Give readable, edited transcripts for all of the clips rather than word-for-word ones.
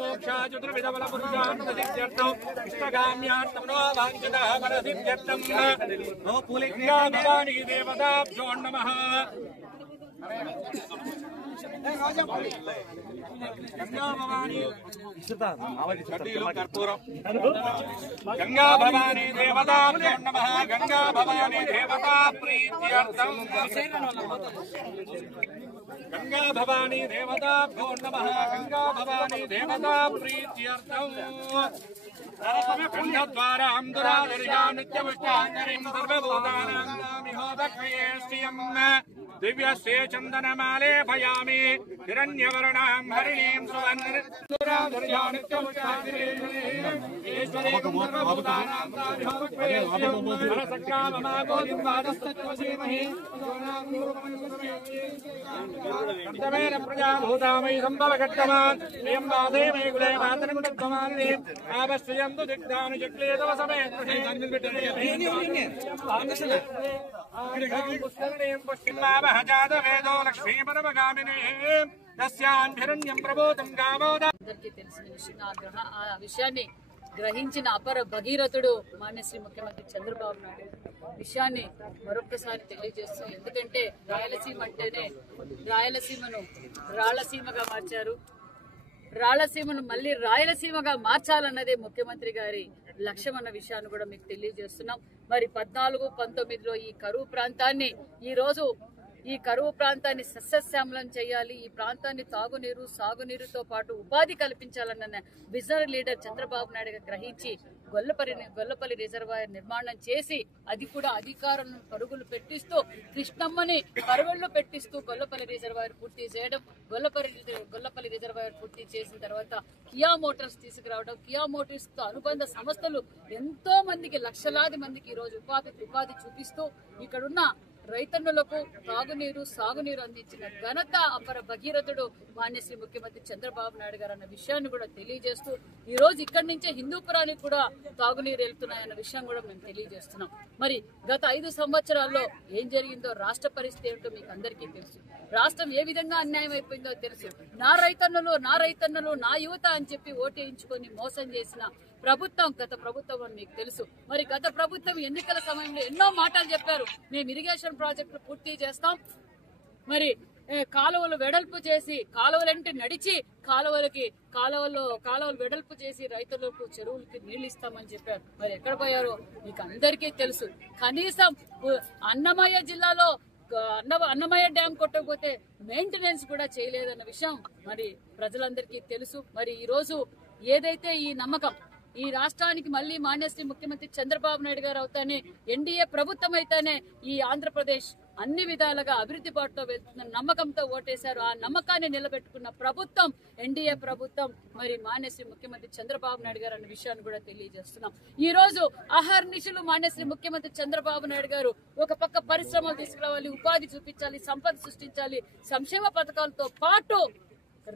మోక్షా చతుర్విధబల పురుషార్థసిద్ధ్యర్థం ఇష్టగామ్యార్థంలో వాంఛితః పరసిద్ధ్యర్థం గంగా భవానీ దేవతాభ్యో నమః గంగా భవానీ గంగా భవానీ దేవతాభ్యో నమః గంగా భవానీ దేవతా ప్రీత్యర్థం గంగా భవానీ దేవతాభ్యో నమః గంగా భవానీ దేవతా ప్రీత్యర్థం గంధద్వారాం దురాదర్శా నిత్యపుష్టాంగరీం సర్వభూతానాం నామిహోదక్షయే శ్రియం దివ్యస్తే చందనమాలే భయామి హిరణ్యవర్ణాం హరిణీం సువర్ణదురాదర్శా నిత్యపుష్టాంగరీం ఈశ్వరీం సర్వభూతానాం నామిహోదక్షయే శ్రియం హరసక్కామమాగోదిం వాదస్తత్వసీమహి కర్తమేన ప్రజాభూతామై సంభవఘట్టమాన్ శ్రియం బాధేమే కులే మాతరం దత్తమాని ఆవశ్రయంతు దిగ్ధాను చక్లేదవ సమేత పుష్టిమావహజాతవేదో లక్ష్మీపరమగామినే తస్యాన్భిరణ్యం ప్రబోధం గావోదా. అందరికీ తెలిసిన విషయాన్ని గ్రహించిన అపర భగీరథుడు మాన్య శ్రీ ముఖ్యమంత్రి చంద్రబాబు నాయుడు విషయాన్ని మరొకసారి తెలియజేస్తూ, ఎందుకంటే రాయలసీమ అంటేనే రాయలసీమను రాళ్లసీమగా మార్చారు. రాళ్లసీమను మళ్ళీ రాయలసీమగా మార్చాలన్నదే ముఖ్యమంత్రి గారి లక్ష్యం అన్న విషయాన్ని కూడా మీకు తెలియజేస్తున్నాం. మరి 14-19లో ఈ కరువు ప్రాంతాన్ని ఈ కరువు ప్రాంతాన్ని సస్యశ్యామలం చేయాలి, ఈ ప్రాంతాన్ని తాగునీరు సాగునీరుతో పాటు ఉపాధి కల్పించాలన్న విజనరీ లీడర్ చంద్రబాబు నాయుడు గ్రహించి గొల్లపల్లి రిజర్వాయర్ నిర్మాణం చేసి అది కూడా అధికారులను పరుగులు పెట్టిస్తూ కృష్ణమ్మని పరుగులు పెట్టిస్తూ గొల్లపల్లి రిజర్వాయర్ పూర్తి చేయడం, గొల్లపల్లి రిజర్వాయర్ పూర్తి చేసిన తర్వాత కియా మోటార్స్ తీసుకురావడం, కియా మోటార్స్ తో అనుబంధ సంస్థలు ఎంతో మందికి లక్షలాది మందికి ఈ రోజు ఉపాధి చూపిస్తూ ఇక్కడున్న రైతన్నులకు తాగునీరు సాగునీరు అందించిన ఘనత అపర భగీరథుడు మాన్యశ్రీ ముఖ్యమంత్రి చంద్రబాబు నాయుడు గారు అన్న విషయాన్ని కూడా తెలియజేస్తూ ఈ రోజు ఇక్కడి నుంచే హిందూపురానికి కూడా తాగునీరు వెళ్తున్నాయన్న విషయం కూడా మేము తెలియజేస్తున్నాం. మరి గత 5 సంవత్సరాల్లో ఏం జరిగిందో రాష్ట్ర పరిస్థితి ఏమిటో మీకు అందరికీ తెలుసు. రాష్ట్రం ఏ విధంగా అన్యాయం అయిపోయిందో తెలుసు. నా రైతన్నులు నా యువత అని చెప్పి ఓటేయించుకొని మోసం చేసిన ప్రభుత్వం గత ప్రభుత్వం అని మీకు తెలుసు. మరి గత ప్రభుత్వం ఎన్నికల సమయంలో ఎన్నో మాటలు చెప్పారు. మేము ఇరిగేషన్ ప్రాజెక్టులు పూర్తి చేస్తాం, మరి కాలువలు వెడల్పు చేసి కాలువలంటే నడిచి కాలువలు వెడల్పు చేసి రైతులకు చెరువులకి నీళ్లు ఇస్తామని చెప్పారు. మరి ఎక్కడ పోయారో మీకు అందరికీ తెలుసు. కనీసం అన్నమయ్య జిల్లాలో అన్నమయ్య డ్యామ్ కొట్టకపోతే మెయింటెనెన్స్ కూడా చేయలేదన్న విషయం మరి ప్రజలందరికీ తెలుసు. మరి ఈ రోజు ఏదైతే ఈ నమ్మకం ఈ రాష్ట్రానికి మళ్లీ మాన్యశ్రీ ముఖ్యమంత్రి చంద్రబాబు నాయుడు గారు అవుతానే, ఎన్డీఏ ప్రభుత్వం అయితేనే ఈ ఆంధ్రప్రదేశ్ అన్ని విధాలుగా అభివృద్ధి బాటలో వెళ్తున్న నమ్మకంతో ఓటేశారు. ఆ నమ్మకాన్ని నిలబెట్టుకున్న ప్రభుత్వం ఎన్డీఏ ప్రభుత్వం, మరి మాన్యశ్రీ ముఖ్యమంత్రి చంద్రబాబు నాయుడు గారు అన్న విషయాన్ని కూడా తెలియజేస్తున్నాం. ఈ రోజు అహర్నిశలు మాన్యశ్రీ ముఖ్యమంత్రి చంద్రబాబు నాయుడు గారు ఒక పక్క పరిశ్రమలు తీసుకురావాలి, ఉపాధి చూపించాలి, సంపద సృష్టించాలి, సంక్షేమ పథకాలతో పాటు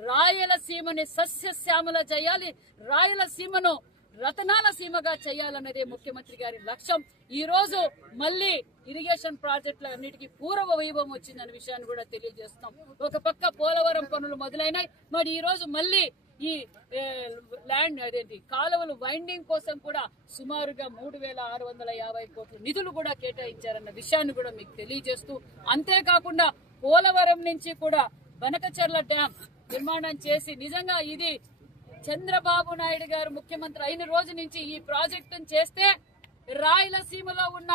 రాయలసీమని సస్యశ్యామల చేయాలి, రాయలసీమను రతనాల సీమగా చేయాలన్నదే ముఖ్యమంత్రి గారి లక్ష్యం. ఈ రోజు మళ్లీ ఇరిగేషన్ ప్రాజెక్టుల అన్నిటికీ పూర్వ వైభవం వచ్చిందన్న విషయాన్ని కూడా తెలియజేస్తున్నాం. ఒక పక్క పోలవరం పనులు మొదలైనాయి, మరి ఈ రోజు మళ్లీ ఈ కాలువలు వైండింగ్ కోసం కూడా సుమారుగా 3,650 కోట్ల నిధులు కూడా కేటాయించారన్న విషయాన్ని కూడా మీకు తెలియజేస్తూ, అంతేకాకుండా పోలవరం నుంచి కూడా బనకచెర్ల డ్యాం నిర్మాణం చేసి నిజంగా ఇది చంద్రబాబు నాయుడు గారు ముఖ్యమంత్రి అయిన రోజు నుంచి ఈ ప్రాజెక్టును చేస్తే రాయలసీమలో ఉన్న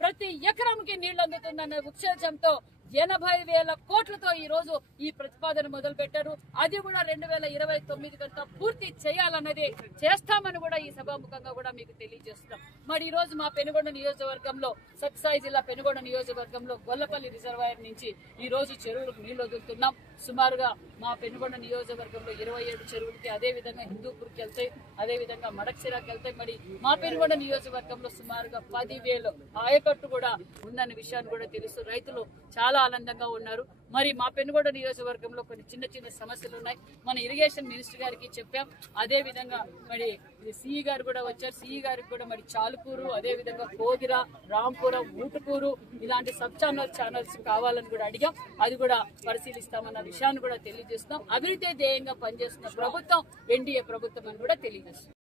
ప్రతి ఎకరంకి నీళ్లు అందుతుందన్న ఉద్దేశంతో 80,000 కోట్లతో ఈ రోజు ఈ ప్రతిపాదన మొదలు పెట్టారు. అది కూడా 2029 కంతా పూర్తి చేయాలన్నది చేస్తామని కూడా ఈ సభాముఖంగా కూడా మీకు తెలియజేస్తున్నాం. మరి ఈ రోజు మా పెనుగొండ నియోజకవర్గంలో సత్సాయి జిల్లా పెనుగొండ నియోజకవర్గంలో గొల్లపల్లి రిజర్వాయర్ నుంచి ఈ రోజు చెరువులకు నీళ్లు వదులుతున్నాం. సుమారుగా మా పెనుగొండ నియోజకవర్గంలో 27 చెరువులకి, అదే విధంగా హిందూపూర్కి వెళ్తాయి, అదే విధంగా మడక్సిరాకి వెళ్తాయి. మరి మా పెనుగొండ నియోజకవర్గంలో సుమారుగా 10,000 ఆయకట్టు కూడా ఉందన్న విషయాన్ని కూడా తెలుసు. రైతులు చాలా చాలా ఆనందంగా ఉన్నారు. మరి మా పెనుగొండ నియోజకవర్గంలో కొన్ని చిన్న చిన్న సమస్యలు ఉన్నాయి. మన ఇరిగేషన్ మినిస్టర్ గారికి చెప్పాం. అదే విధంగా మరి సిఈ గారు కూడా వచ్చారు. సిఈ గారికి కూడా మరి చాలుకూరు, అదే విధంగా కోగిర, రాంపురం, ఊటుకూరు ఇలాంటి సబ్ ఛానల్స్ కావాలని కూడా అడిగాం. అది కూడా పరిశీలిస్తామన్న విషయాన్ని కూడా తెలియజేస్తున్నాం. అభివృద్ధి ధ్యేయంగా పనిచేస్తున్న ప్రభుత్వం ఎన్డీఏ ప్రభుత్వం అని కూడా తెలియజేస్తున్నాం.